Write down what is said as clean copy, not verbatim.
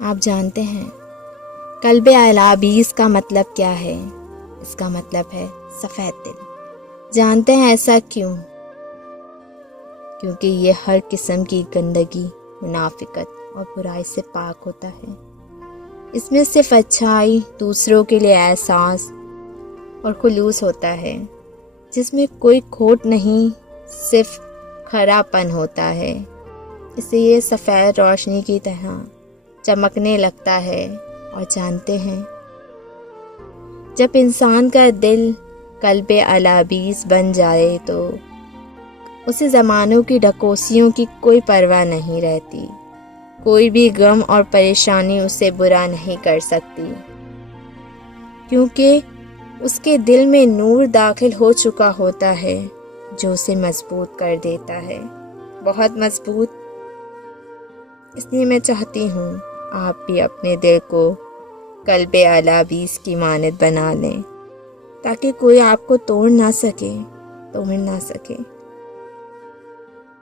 آپ جانتے ہیں قلب علابیس کا مطلب کیا ہے؟ اس کا مطلب ہے سفید دل۔ جانتے ہیں ایسا کیوں؟ کیونکہ یہ ہر قسم کی گندگی، منافقت اور برائی سے پاک ہوتا ہے۔ اس میں صرف اچھائی، دوسروں کے لیے احساس اور خلوص ہوتا ہے، جس میں کوئی کھوٹ نہیں، صرف کھرا پن ہوتا ہے۔ اس سے یہ سفید روشنی کی طرح چمکنے لگتا ہے۔ اور جانتے ہیں جب انسان کا دل قلب علابیس بن جائے تو اسے زمانوں کی ڈھکوسیوں کی کوئی پرواہ نہیں رہتی۔ کوئی بھی غم اور پریشانی اسے برا نہیں کر سکتی، کیونکہ اس کے دل میں نور داخل ہو چکا ہوتا ہے جو اسے مضبوط کر دیتا ہے، بہت مضبوط۔ اس لیے میں چاہتی ہوں آپ بھی اپنے دل کو قلب علابیس کی مانند بنا لیں، تاکہ کوئی آپ کو توڑ نہ سکے۔